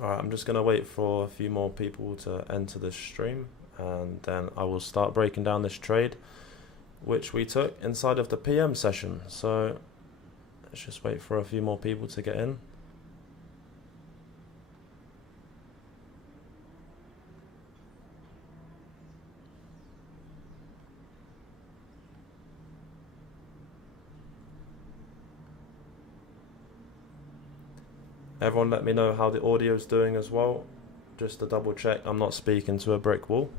Alright, I'm just going to wait for a few more people to enter the stream, and then I will start breaking down this trade which we took inside of the PM session. So let's just wait for a few more people to get in. Everyone let me know how the audio is doing as well, just to double check I'm not speaking to a brick wall.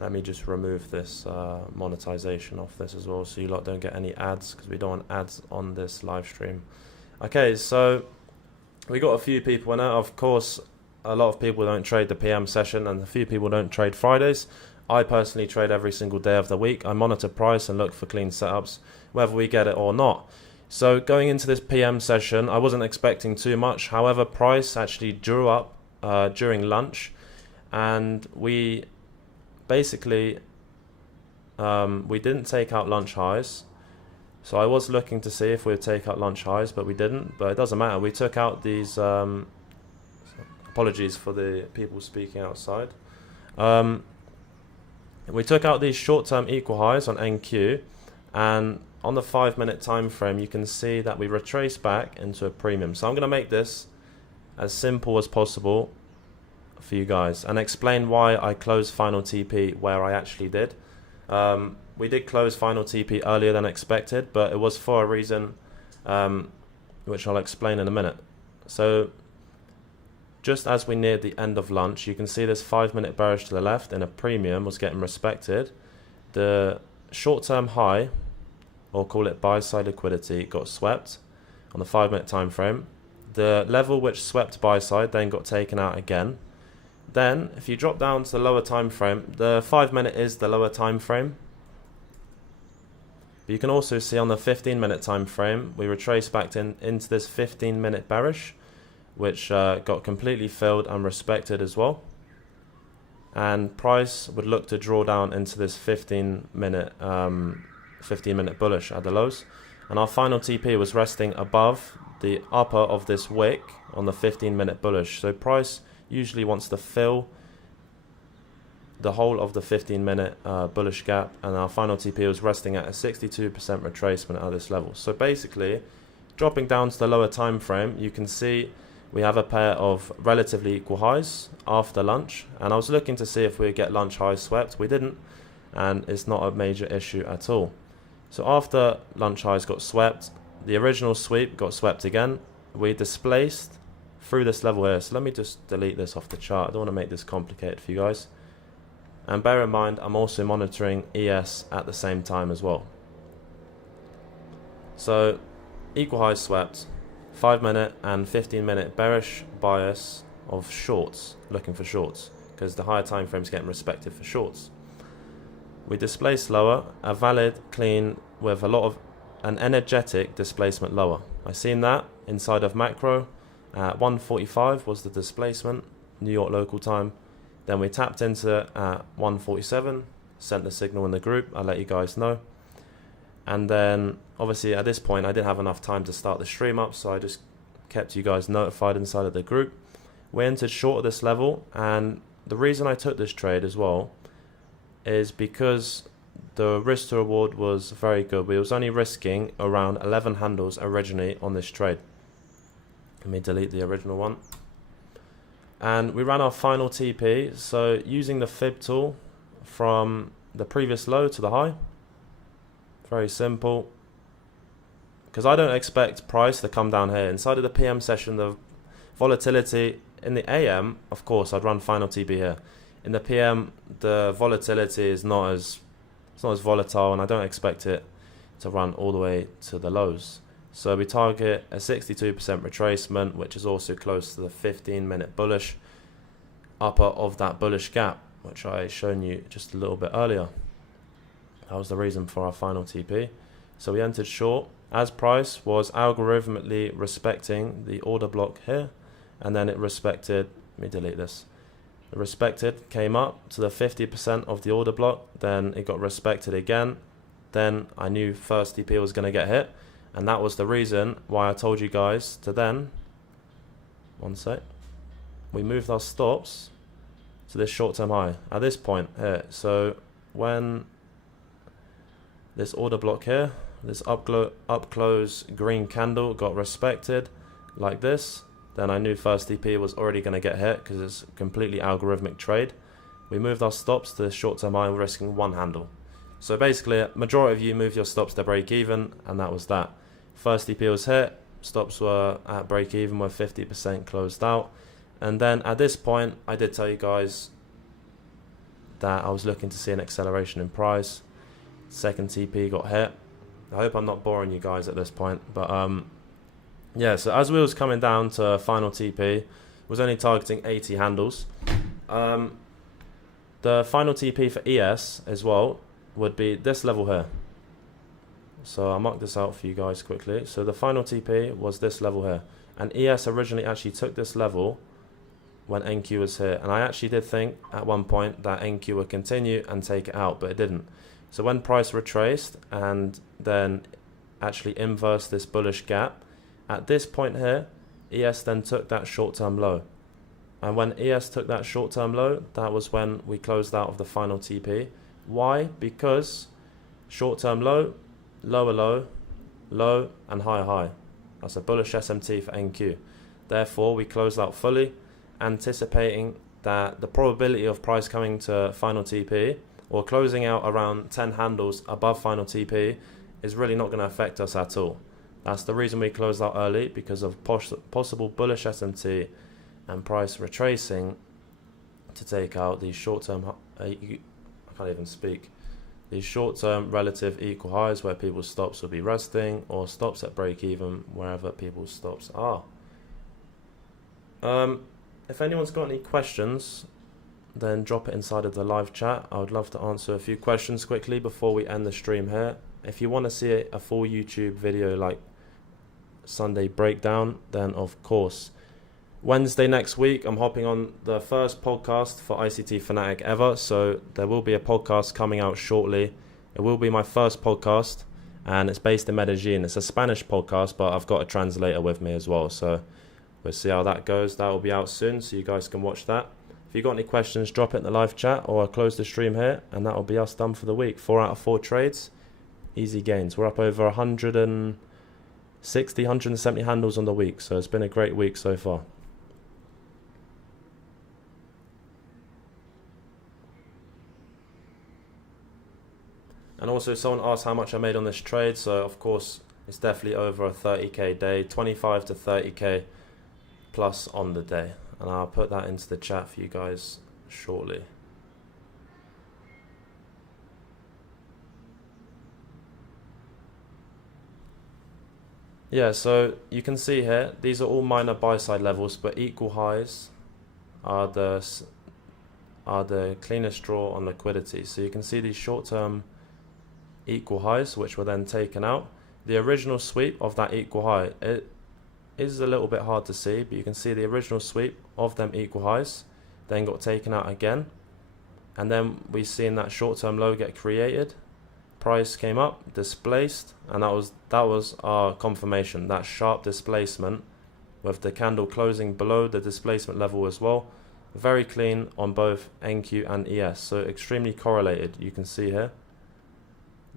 Let me just remove this monetization off this as well, so you lot don't get any ads, because we don't want ads on this live stream. Okay, so we got a few people in it. Of course, a lot of people don't trade the PM session, and a few people don't trade Fridays. I personally trade every single day of the week. I monitor price and look for clean setups, whether we get it or not. So going into this PM session, I wasn't expecting too much. However, price actually drew up during lunch, and we basically we didn't take out lunch highs. So I was looking to see if we would take out lunch highs, but we didn't. But it doesn't matter. We took out these apologies for the people speaking outside. We took out these short-term equal highs on NQ, and on the 5-minute time frame you can see that we retrace back into a premium. So I'm going to make this as simple as possible for you guys and explain why I closed final TP where I actually did. We did close final TP earlier than expected, but it was for a reason which I'll explain in a minute. So just as we neared the end of lunch, you can see this 5-minute bearish to the left in a premium was getting respected. The short-term high, or call it buy-side liquidity, got swept on the 5-minute time frame. The level which swept buy-side then got taken out again. Then, if you drop down to the lower time frame, the 5-minute is the lower time frame. But you can also see on the 15-minute time frame, we retraced back into this 15-minute bearish, which got completely filled and respected as well. And price would look to draw down into this 15-minute bullish at the lows. And our final TP was resting above the upper of this wick on the 15-minute bullish. So price usually wants to fill the whole of the 15-minute bullish gap, and our final TP was resting at a 62% retracement at this level. So basically, dropping down to the lower time frame, you can see we have a pair of relatively equal highs after lunch, and I was looking to see if we get lunch highs swept. We didn't, and it's not a major issue at all. So after lunch highs got swept, the original sweep got swept again. We displaced through this level here. So let me just delete this off the chart. I don't want to make this complicated for you guys. And bear in mind, I'm also monitoring ES at the same time as well. So equal highs swept, 5-minute and 15-minute bearish bias of shorts, looking for shorts, because the higher time frame is getting respected for shorts. We displaced lower, a valid clean with a lot of an energetic displacement lower. I seen that inside of macro. 145 was the displacement, New York local time. Then we tapped into it at 147, sent the signal in the group. I'll let you guys know. And then obviously at this point I didn't have enough time to start the stream up, so I just kept you guys notified inside of the group. We entered short at this level, and the reason I took this trade as well is because the risk to reward was very good. We was only risking around 11 handles originally on this trade. Let me delete the original one. And we ran our final TP, so using the fib tool from the previous low to the high. Very simple. Because I don't expect price to come down here. Inside of the PM session, the volatility in the AM, of course, I'd run final TP here. In the PM, the volatility is not as volatile, and I don't expect it to run all the way to the lows. So we target a 62% retracement, which is also close to the 15-minute bullish upper of that bullish gap, which I shown you just a little bit earlier. That was the reason for our final TP. So we entered short as price was algorithmically respecting the order block here, and then it respected, let me delete this, it respected, came up to the 50% of the order block, then it got respected again, then I knew first TP was going to get hit, and that was the reason why I told you guys to then, one sec, we moved our stops to this short-term high at this point here. So when this order block here, this up close green candle got respected like this, then I knew first TP was already going to get hit because it's a completely algorithmic trade. We moved our stops to this short-term high, risking one handle. So basically, a majority of you moved your stops to break even, and that was that. First TP was hit, stops were at break even, were 50% closed out. And then at this point, I did tell you guys that I was looking to see an acceleration in price. Second TP got hit. I hope I'm not boring you guys at this point, but yeah, so as we was coming down to final TP, was only targeting 80 handles. The final TP for ES as well would be this level here. So I'll mark this out for you guys quickly. So the final TP was this level here, and ES originally actually took this level when NQ was here, and I actually did think at one point that NQ would continue and take it out, but it didn't. So when price retraced and then actually inversed this bullish gap, at this point here, ES then took that short-term low. And when ES took that short-term low, that was when we closed out of the final TP. Why? Because short-term low, lower low, low, and higher high. That's a bullish SMT for NQ. Therefore, we closed out fully, anticipating that the probability of price coming to final TP or closing out around 10 handles above final TP is really not going to affect us at all. That's the reason we closed out early, because of possible bullish SMT and price retracing to take out these short-term, I can't even speak, these short-term relative equal highs where people's stops will be resting, or stops at break even wherever people's stops are. If anyone's got any questions, then drop it inside of the live chat. I would love to answer a few questions quickly before we end the stream here. If you want to see a full YouTube video like Sunday breakdown, then of course Wednesday next week I'm hopping on the first podcast for ICT Fanatic ever, so there will be a podcast coming out shortly. It will be my first podcast, and it's based in Medellin. It's a Spanish podcast, but I've got a translator with me as well, so we'll see how that goes. That will be out soon, so you guys can watch that. If you got any questions, drop it in the live chat, or I'll close the stream here, and that will be us done for the week. 4 out of 4 trades, easy gains. We're up over 160, 170 handles on the week, so it's been a great week so far. And also someone asked how much I made on this trade, so of course it's definitely over a 30k day, 25 to 30k plus on the day, and I'll put that into the chat for you guys shortly. Yeah, so you can see here, these are all minor buy side levels, but equal highs are the cleanest draw on liquidity. So you can see these short-term equal highs, which were then taken out. The original sweep of that equal high, it is a little bit hard to see, but you can see the original sweep of them equal highs then got taken out again, and then we've seen that short-term low get created. Price came up, displaced, and that was our confirmation, that sharp displacement with the candle closing below the displacement level as well. Very clean on both NQ and ES, so extremely correlated. You can see here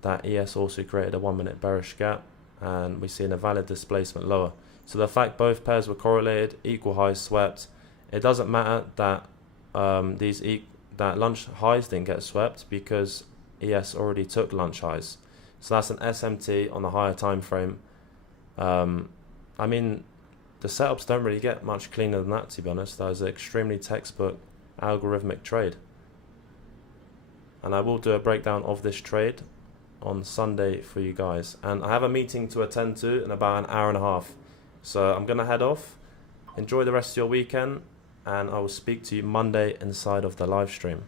that ES also created a 1 minute bearish gap, and we've seen a valid displacement lower. So the fact both pairs were correlated, equal highs swept, it doesn't matter that that lunch highs didn't get swept, because ES already took lunch highs. So that's an SMT on the higher time frame. I mean, the setups don't really get much cleaner than that, to be honest. That is an extremely textbook algorithmic trade, and I will do a breakdown of this trade on Sunday for you guys, and I have a meeting to attend to in about an hour and a half, so I'm gonna head off. Enjoy the rest of your weekend, and I will speak to you Monday inside of the live stream.